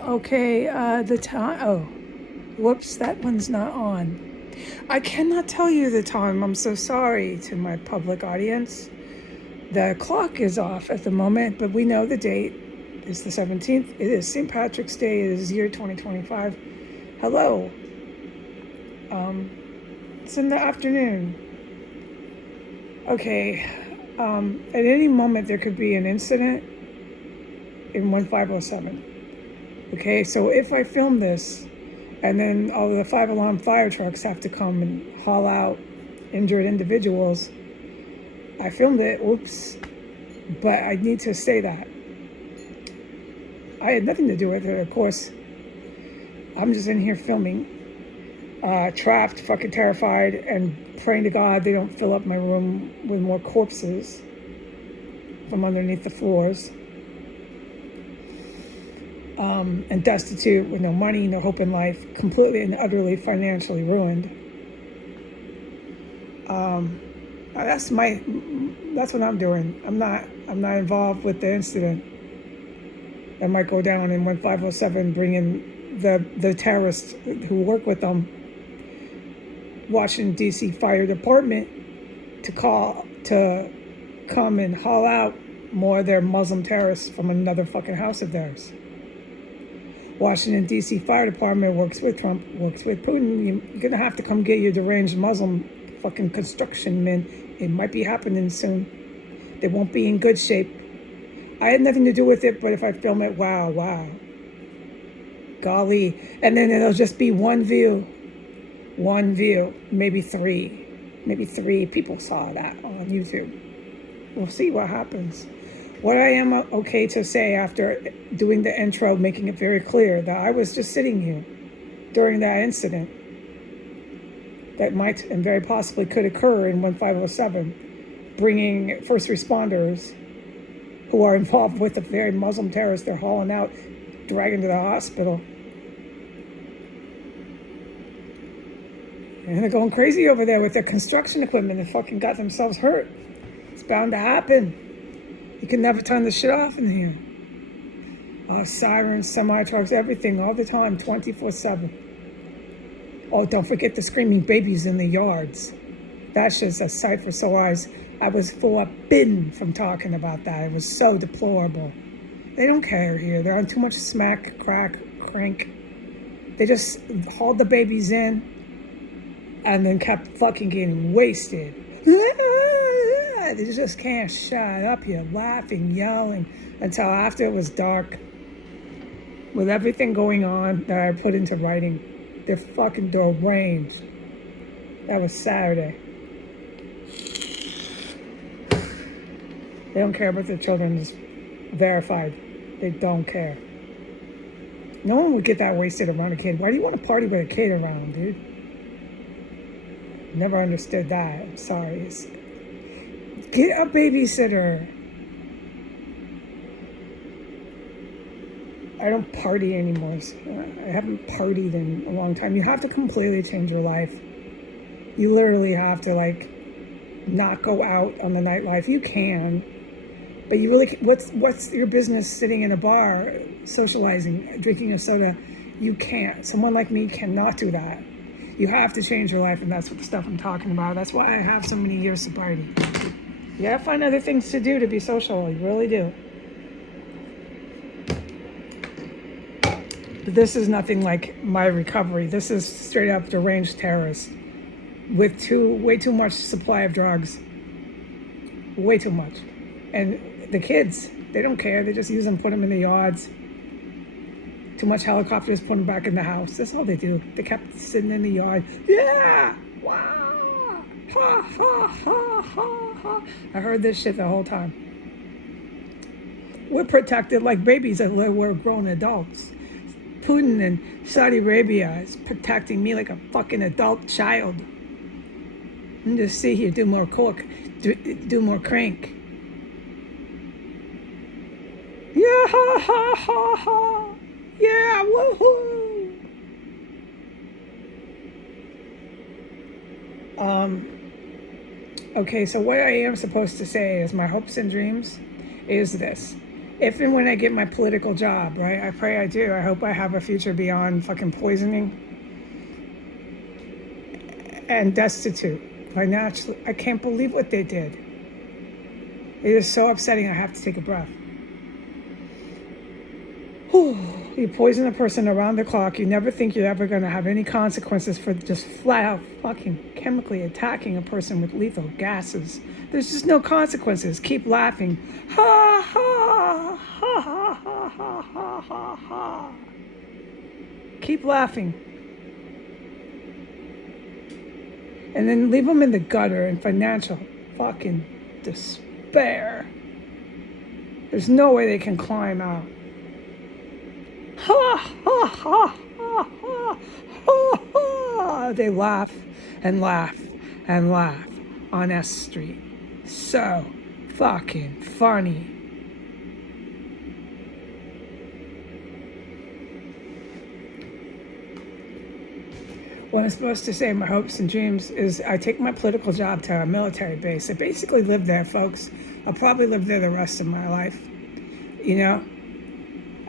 Okay, the time. Oh, whoops, that one's not on. I cannot tell you the time. I'm so sorry to my public audience. The clock is off at the moment, but we know the date is the 17th. It is St. Patrick's Day. It is year 2025. Hello. It's in the afternoon. Okay. At any moment, there could be an incident in 1507. Okay, so if I film this and then all of the 5 alarm fire trucks have to come and haul out injured individuals, I filmed it, oops, but I need to say that. I had nothing to do with it, of course. I'm just in here filming, trapped, fucking terrified, and praying to God they don't fill up my room with more corpses from underneath the floors. And destitute with no money, no hope in life, completely and utterly financially ruined. That's what I'm doing. I'm not involved with the incident that might go down in 1507, bringing the terrorists who work with them, Washington D.C. Fire Department, to come and haul out more of their Muslim terrorists from another fucking house of theirs. Washington, D.C. Fire Department works with Trump, works with Putin. You're going to have to come get your deranged Muslim fucking construction men. It might be happening soon. They won't be in good shape. I had nothing to do with it, but if I film it, wow. Golly. And then it'll just be one view, maybe three. Maybe 3 people saw that on YouTube. We'll see what happens. What I am okay to say after doing the intro, making it very clear that I was just sitting here during that incident that might and very possibly could occur in 1507, bringing first responders who are involved with the very Muslim terrorists they're hauling out, dragging to the hospital. And they're going crazy over there with their construction equipment and fucking got themselves hurt. It's bound to happen. You can never turn the shit off in here. Sirens, semi-trucks, everything, all the time, 24/7. Oh, don't forget the screaming babies in the yards. That's just a sight for sore eyes. I was forbidden from talking about that. It was so deplorable. They don't care here. They're on too much smack, crack, crank. They just hauled the babies in and then kept fucking getting wasted. They just can't shut up. You're laughing, yelling until after it was dark. With everything going on that I put into writing, they're fucking deranged. That was Saturday. They don't care about their children. It's verified. They don't care. No one would get that wasted around a kid. Why do you want to party with a kid around, dude? Never understood that. I'm sorry. Get a babysitter. I don't party anymore. I haven't partied in a long time. You have to completely change your life. You literally have to not go out on the nightlife. You can, but you really, what's your business sitting in a bar, socializing, drinking a soda? You can't. Someone like me cannot do that. You have to change your life, and that's what the stuff I'm talking about. That's why I have so many years sobriety. You gotta find other things to do to be social. You really do. But this is nothing like my recovery. This is straight up deranged terrorists with way too much supply of drugs. Way too much. And the kids, they don't care. They just use them, put them in the yards. Too much helicopters, put them back in the house. That's all they do. They kept sitting in the yard. Yeah! Wow! Ha, ha, ha, ha, ha. I heard this shit the whole time. We're protected like babies that we're grown adults. Putin in Saudi Arabia is protecting me like a fucking adult child. And just see here, do more coke, do more crank. Yeah, ha, ha, ha, ha. Yeah, woohoo. Okay, so what I am supposed to say is my hopes and dreams is this. If and when I get my political job, right? I pray I do. I hope I have a future beyond fucking poisoning and destitute. Financially, I can't believe what they did. It is so upsetting. I have to take a breath. You poison a person around the clock. You never think you're ever going to have any consequences for just flat out fucking chemically attacking a person with lethal gases. There's just no consequences. Keep laughing. Ha ha ha ha ha ha ha ha ha. Keep laughing. And then leave them in the gutter in financial fucking despair. There's no way they can climb out. Ha ha ha ha ha ha ha. They laugh and laugh and laugh on S Street. So fucking funny. What I'm supposed to say, my hopes and dreams, is I take my political job to a military base. I basically live there, folks. I'll probably live there the rest of my life. You know?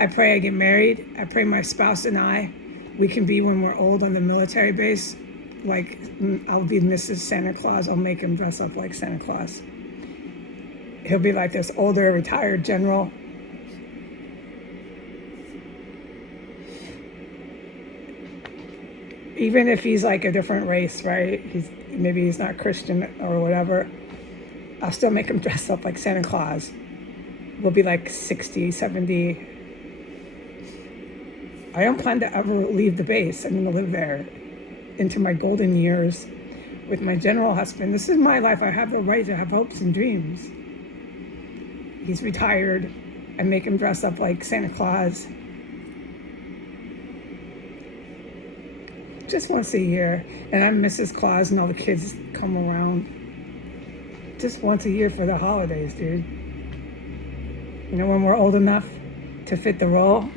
I pray I get married. I pray my spouse and I, we can be when we're old on the military base. Like, I'll be Mrs. Santa Claus. I'll make him dress up like Santa Claus. He'll be like this older, retired general. Even if he's like a different race, right? Maybe he's not Christian or whatever. I'll still make him dress up like Santa Claus. We'll be like 60, 70. I don't plan to ever leave the base. I'm going to live there into my golden years with my general husband. This is my life. I have the right to have hopes and dreams. He's retired. I make him dress up like Santa Claus. Just once a year. And I'm Mrs. Claus and all the kids come around. Just once a year for the holidays, dude. You know, when we're old enough to fit the role.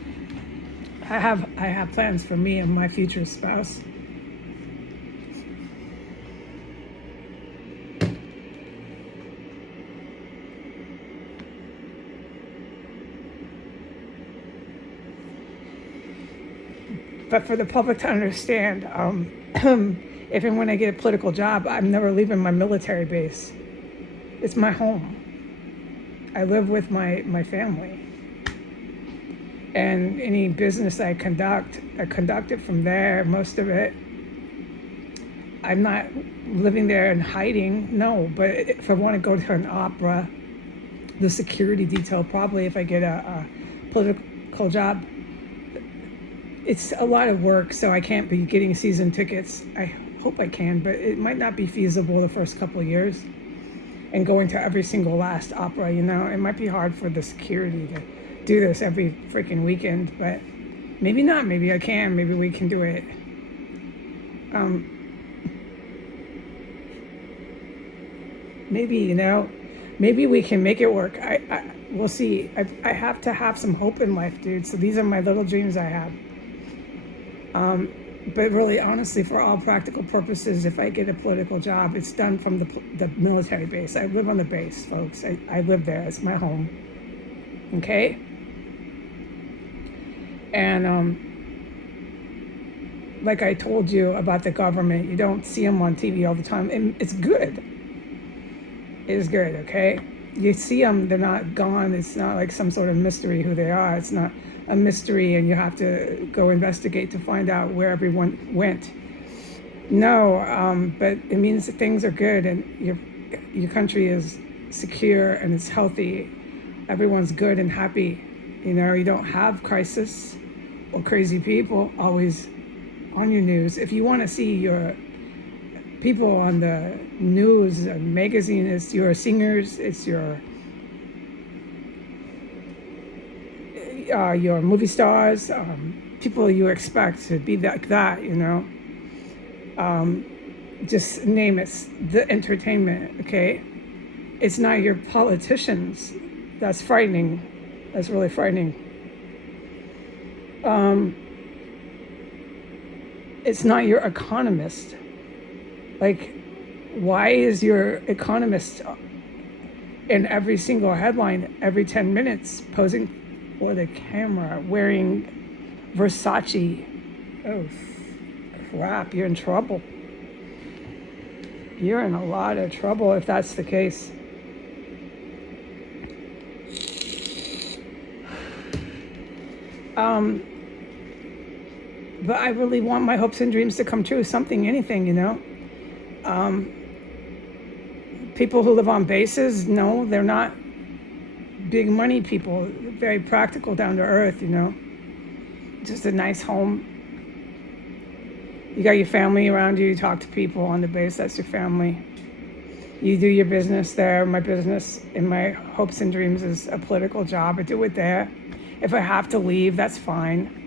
I have plans for me and my future spouse. But for the public to understand, if and when I get a political job, I'm never leaving my military base. It's my home. I live with my family. And any business I conduct it from there, most of it. I'm not living there and hiding, no. But if I want to go to an opera, the security detail, probably if I get a political job, it's a lot of work, so I can't be getting season tickets. I hope I can, but it might not be feasible the first couple of years. And going to every single last opera, you know, it might be hard for the security to do this every freaking weekend, but maybe not. Maybe I can. Maybe we can do it. Maybe, you know, maybe we can make it work. We'll see. I have to have some hope in life, dude. So these are my little dreams I have. But really, honestly, for all practical purposes, if I get a political job, it's done from the military base. I live on the base, folks. I live there. It's my home. Okay? And like I told you about the government, you don't see them on TV all the time. And it's good. It is good, okay? You see them, they're not gone. It's not like some sort of mystery who they are. It's not a mystery and you have to go investigate to find out where everyone went. No, but it means that things are good and your country is secure and it's healthy. Everyone's good and happy. You know, you don't have crisis or crazy people always on your news. If you want to see your people on the news magazine, it's your singers, it's your movie stars, people you expect to be like that, you know. Just name it, the entertainment, okay? It's not your politicians. That's frightening. That's really frightening. It's not your economist. Like, why is your economist in every single headline every 10 minutes, posing for the camera, wearing Versace. Oh, crap, you're in trouble. You're in a lot of trouble if that's the case. But I really want my hopes and dreams to come true. Something, anything, you know. People who live on bases, no, they're not big money people. They're very practical, down to earth, you know. Just a nice home. You got your family around you. You talk to people on the base. That's your family. You do your business there. My business in my hopes and dreams is a political job. I do it there. If I have to leave, that's fine.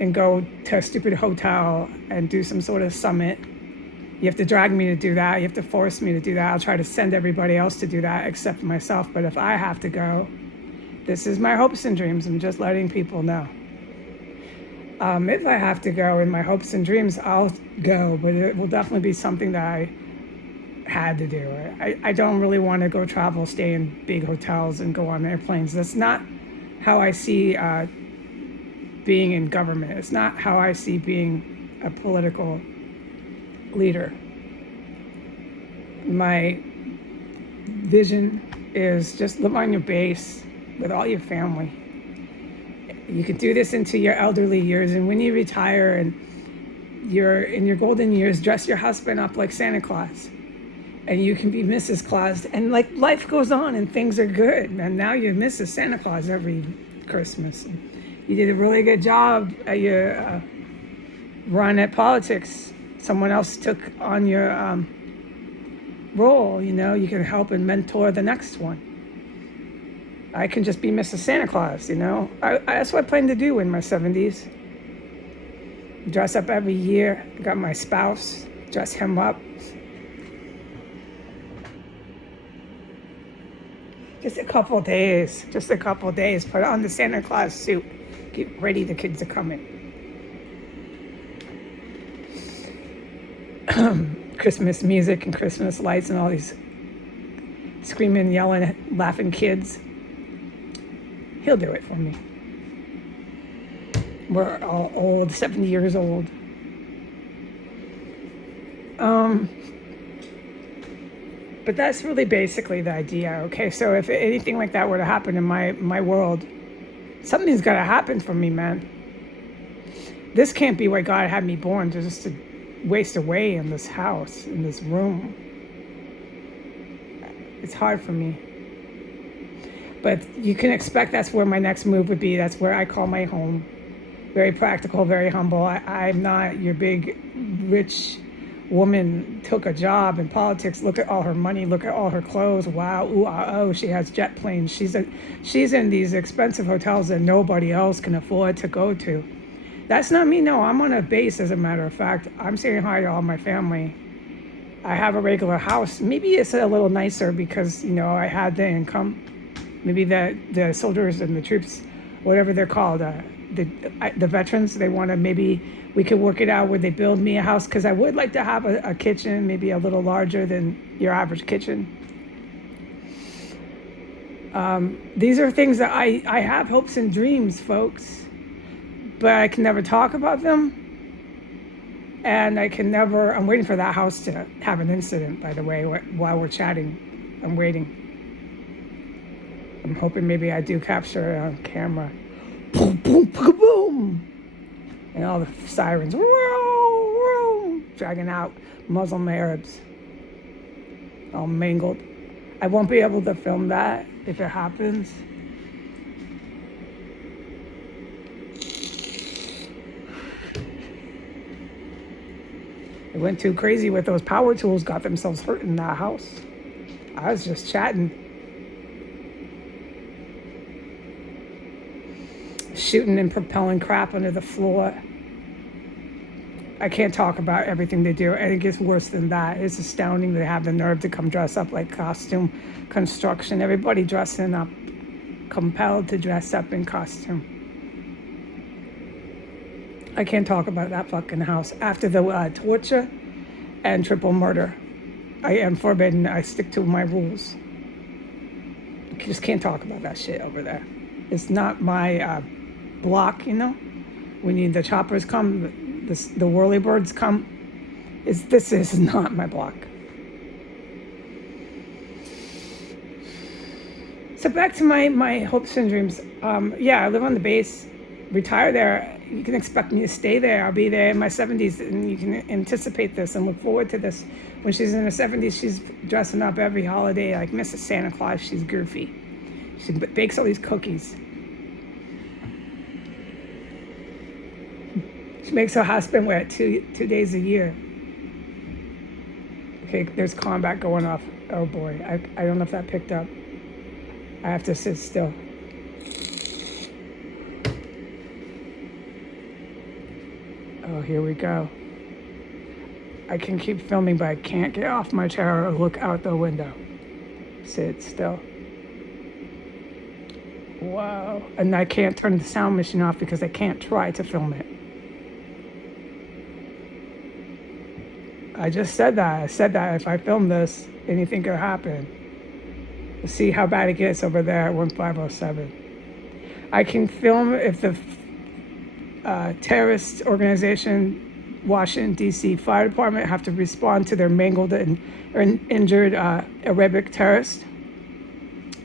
And go to a stupid hotel and do some sort of summit. You have to drag me to do that. You have to force me to do that. I'll try to send everybody else to do that except myself. But if I have to go, this is my hopes and dreams. I'm just letting people know. If I have to go in my hopes and dreams, I'll go. But it will definitely be something that I had to do. I don't really want to go travel, stay in big hotels and go on airplanes. That's not how I see being in government. It's not how I see being a political leader. My vision is just live on your base with all your family. You can do this into your elderly years, and when you retire and you're in your golden years, dress your husband up like Santa Claus, and you can be Mrs. Claus, and like life goes on and things are good, and now you're Mrs. Santa Claus every Christmas. You did a really good job at your run at politics. Someone else took on your role, you know. You can help and mentor the next one. I can just be Mrs. Santa Claus, you know. That's what I plan to do in my 70s. Dress up every year. I got my spouse, dress him up. Just a couple days, put on the Santa Claus suit. Get ready, the kids are coming. Christmas music and Christmas lights and all these screaming, yelling, laughing kids. He'll do it for me. We're all old, 70 years old. But that's really basically the idea, okay? So if anything like that were to happen in my world, something's got to happen for me, man. This can't be why God had me born, just to waste away in this house, in this room. It's hard for me. But you can expect that's where my next move would be. That's where I call my home. Very practical, very humble. I'm not your big, rich woman took a job in politics. Look at all her money. Look at all her clothes. Wow, ooh, ah, oh, she has jet planes. She's in these expensive hotels that nobody else can afford to go to. That's not me. No, I'm on a base, as a matter of fact. I'm saying hi to all my family. I have a regular house. Maybe it's a little nicer because, you know, I had the income. Maybe the soldiers and the troops, whatever they're called, the veterans, they want to, maybe we could work it out where they build me a house, because I would like to have a kitchen, maybe a little larger than your average kitchen. These are things that I have hopes and dreams, folks, but I can never talk about them. And I'm waiting for that house to have an incident, by the way, while we're chatting. I'm waiting. I'm hoping maybe I do capture it on camera. Boom, boom, boom, boom. And all the sirens, dragging out Muslim Arabs, all mangled. I won't be able to film that if it happens. They went too crazy with those power tools, got themselves hurt in that house. I was just chatting. Shooting and propelling crap under the floor. I can't talk about everything they do, and it gets worse than that. It's astounding they have the nerve to come dress up like costume construction. Everybody dressing up, compelled to dress up in costume. I can't talk about that fucking house. After the torture and triple murder, I am forbidden. I stick to my rules. just can't talk about that shit over there. It's not my block, you know. We need the choppers come, the whirly birds come. This is not my block. So back to my hopes and dreams. Yeah, I live on the base, retire there. You can expect me to stay there. I'll be there in my 70s, and you can anticipate this and look forward to this. When she's in her 70s, she's dressing up every holiday like Mrs. Santa Claus. She's goofy. She bakes all these cookies. She makes her husband wear it 2 days a year. Okay, there's combat going off. Oh boy, I don't know if that picked up. I have to sit still. Oh, here we go. I can keep filming, but I can't get off my chair or look out the window. Sit still. Wow. And I can't turn the sound machine off because I can't try to film it. I just said that. I said that if I film this, anything could happen. Let's see how bad it gets over there at 1507. I can film if the terrorist organization, Washington, D.C. Fire Department have to respond to their mangled and injured Arabic terrorists.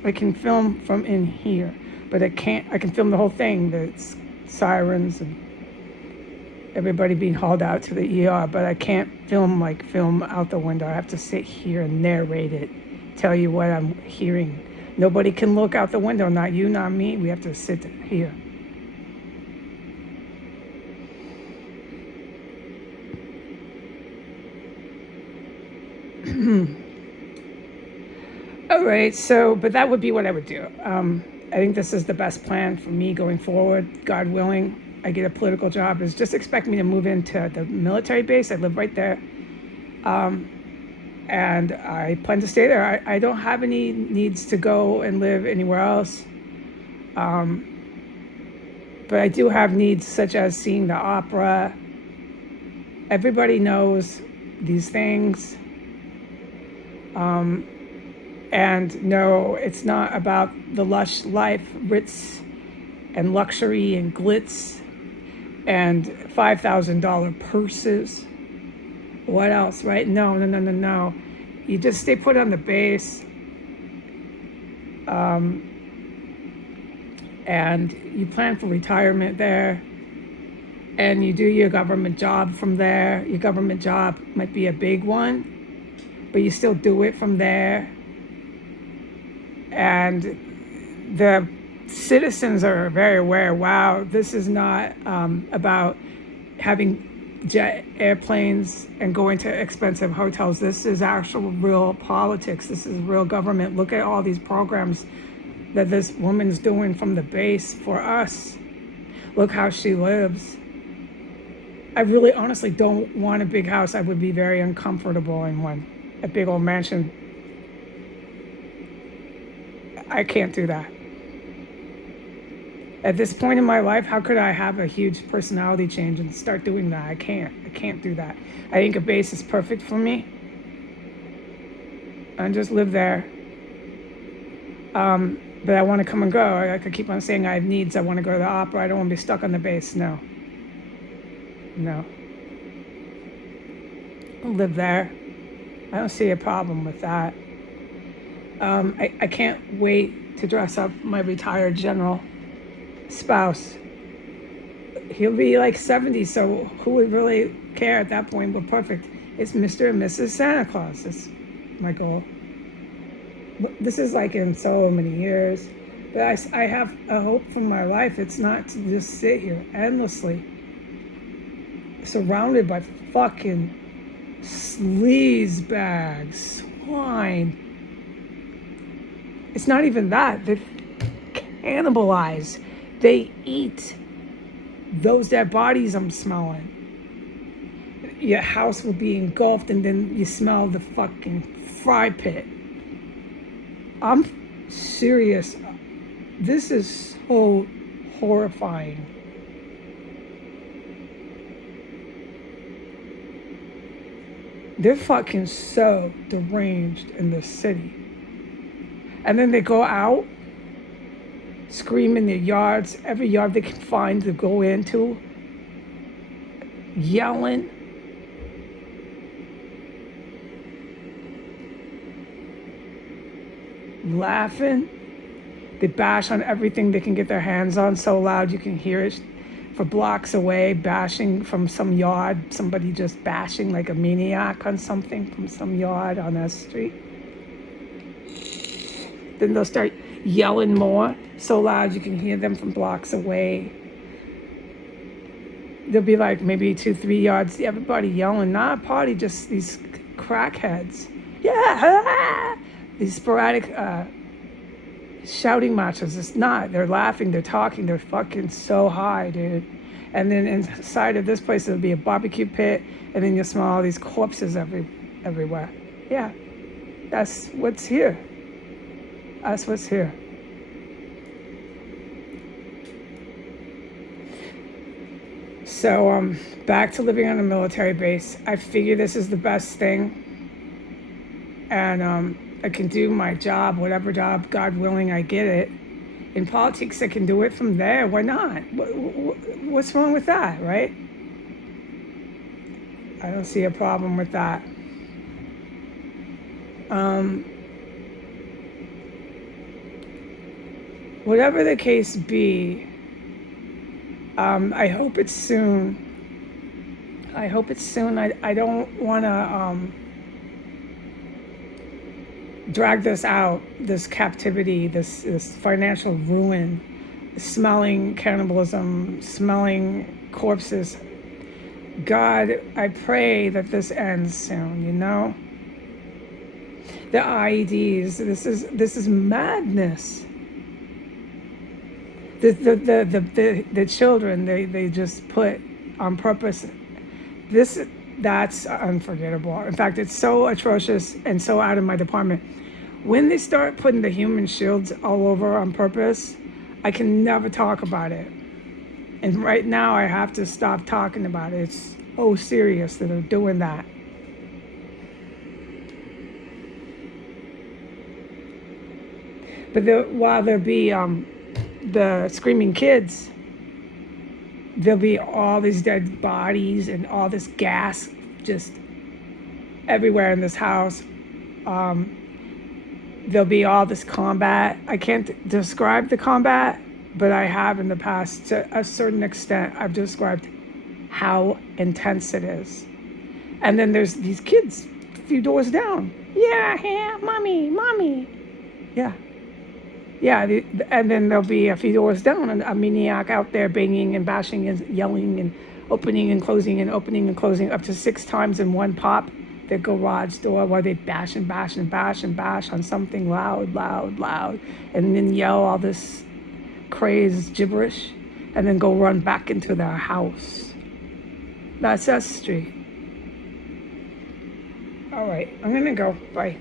I can film from in here, but I can film the whole thing, the sirens and everybody being hauled out to the ER, but I can't film out the window. I have to sit here and narrate it, tell you what I'm hearing. Nobody can look out the window, not you, not me. We have to sit here. All right, but that would be what I would do. I think this is the best plan for me going forward. God willing, I get a political job. Is just expect me to move into the military base. I live right there. And I plan to stay there. I don't have any needs to go and live anywhere else. But I do have needs such as seeing the opera. Everybody knows these things. And no, it's not about the lush life, Ritz and luxury and glitz and $5,000 purses. What else, right? No. You just stay put on the base. And you plan for retirement there. And you do your government job from there. Your government job might be a big one, but you still do it from there. And the citizens are very aware, wow, this is not about having jet airplanes and going to expensive hotels. This is actual real politics. This is real government. Look at all these programs that this woman's doing from the base for us. Look how she lives. I really honestly don't want a big house. I would be very uncomfortable in one, a big old mansion. I can't do that. At this point in my life, how could I have a huge personality change and start doing that? I can't do that. I think a base is perfect for me. And just live there. But I want to come and go. I could keep on saying I have needs. I want to go to the opera. I don't want to be stuck on the base. No. I'll live there. I don't see a problem with that. I can't wait to dress up my retired general spouse. He'll be like 70, so who would really care at that point? But perfect. It's Mr. and Mrs. Santa Claus. That's my goal. This is like in so many years. But I have a hope for my life. It's not to just sit here endlessly surrounded by fucking sleaze bags, swine. It's not even that. They cannibalize. They eat those dead bodies I'm smelling. Your house will be engulfed and then you smell the fucking fry pit. I'm serious. This is so horrifying. They're fucking so deranged in this city. And then they go out, scream in their yards, every yard they can find to go into, yelling. Laughing. They bash on everything they can get their hands on so loud you can hear it for blocks away, bashing from some yard, somebody just bashing like a maniac on something from some yard on that street. Then they'll start yelling more so loud you can hear them from blocks away. There'll be like maybe 2-3 yards, everybody yelling, not a party, just these crackheads. Yeah, these sporadic shouting matches. It's not. They're laughing, they're talking, they're fucking so high, dude. And then inside of this place, there'll be a barbecue pit, and then you'll smell all these corpses everywhere. Yeah, that's what's here. That's what's here. So back to living on a military base. I figure this is the best thing. And I can do my job, whatever job, God willing, I get it. In politics, I can do it from there. Why not? What's wrong with that, right? I don't see a problem with that. Whatever the case be, I hope it's soon. I hope it's soon. I don't want to drag this out, this captivity, this financial ruin, smelling cannibalism, smelling corpses. God, I pray that this ends soon, you know? The IEDs, this is madness. The children, they just put on purpose. That's unforgettable. In fact, it's so atrocious and so out of my department. When they start putting the human shields all over on purpose, I can never talk about it. And right now I have to stop talking about it. It's so serious that they're doing that. But while there be the screaming kids, there'll be all these dead bodies and all this gas just everywhere in this house. There'll be all this combat. I can't describe the combat, but I have in the past. To a certain extent, I've described how intense it is. And then there's these kids a few doors down. Yeah, mommy. Yeah. And then there'll be a few doors down, a maniac out there banging and bashing and yelling and opening and closing up to 6 times in one pop their garage door while they bash on something loud, and then yell all this crazed gibberish, and then go run back into their house. That's us street. All right, I'm gonna go. Bye.